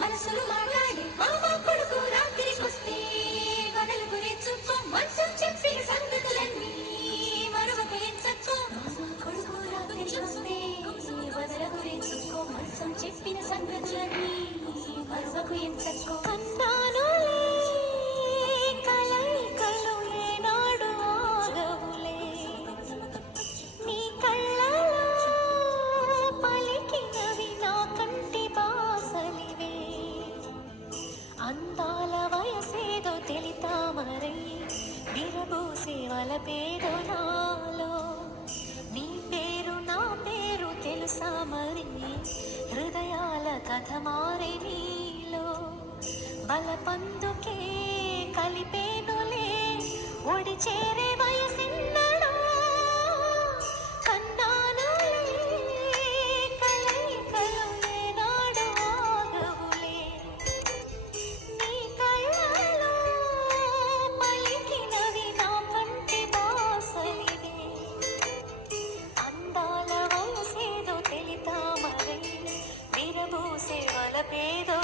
మనసులు మాట్లాడి మామ కొడుకు రాత్రికొస్తే కథలు గురించుకో మనసు చెప్పిన సంగతులన్నీ మరొక ఎంచక్కో కొడుకు రాత్రికొస్తే వదల గురించుకో మనసు చెప్పిన సంగతులన్నీ మరొక ఎంచక్కో కన్నాను కలయికలు ఏనాడు ఆగవులే నీ కళ్ళలో పలికినవి నా కంటి బాసలివే అందాల వయసేదో తెలితామరై విరబూసే వలపేదో నాలో నీ పేరు నా పేరు తెలుసా మరి హృదయాల కథ మారే నీలో బలపందుకే కలిపేనులే ఒడి చేరే వయసిన్నడో కన్నానులే కలయికలు ఏనాడు ఆగవులే నీ కళ్ళలో పలికినవి నా కంటి బాసలివే అందాల వయసేదో తెలితామరై విరబూసే వలపేదో